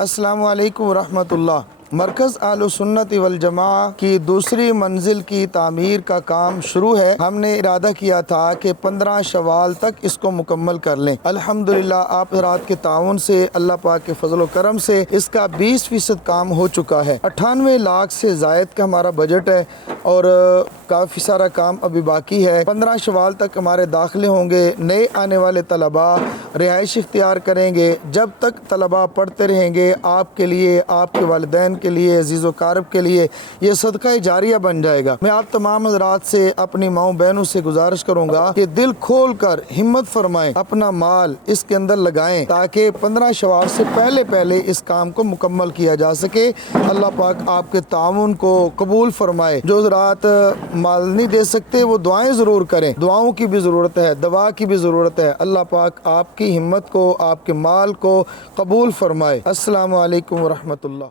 السلام علیکم ورحمۃ اللہ۔ مرکز اہل سنت والجماعہ کی دوسری منزل کی تعمیر کا کام شروع ہے۔ ہم نے ارادہ کیا تھا کہ 15 شوال تک اس کو مکمل کر لیں۔ الحمدللہ آپ حضرات کے تعاون سے، اللہ پاک کے فضل و کرم سے اس کا 20% کام ہو چکا ہے۔ 98 لاکھ سے زائد کا ہمارا بجٹ ہے اور کافی سارا کام ابھی باقی ہے۔ 15 شوال تک ہمارے داخلے ہوں گے۔ نئے آنے والے طلباء رہائش اختیار کریں گے۔ جب تک طلباء پڑھتے رہیں گے، آپ کے لیے، آپ کے والدین کے لیے، عزیز و قارب کے لیے یہ صدقہ جاریہ بن جائے گا۔ میں آپ تمام حضرات سے، اپنی ماؤں بہنوں سے گزارش کروں گا کہ دل کھول کر ہمت فرمائیں، اپنا مال اس کے اندر لگائیں تاکہ 15 شوال سے پہلے اس کام کو مکمل کیا جا سکے۔ اللہ پاک آپ کے تعاون کو قبول فرمائے۔ جو حضرات مال نہیں دے سکتے وہ دعائیں ضرور کریں، دعاؤں کی بھی ضرورت ہے، دوا کی بھی ضرورت ہے۔ اللہ پاک آپ کی ہمت کو، آپ کے مال کو قبول فرمائے۔ السلام علیکم ورحمۃ اللہ۔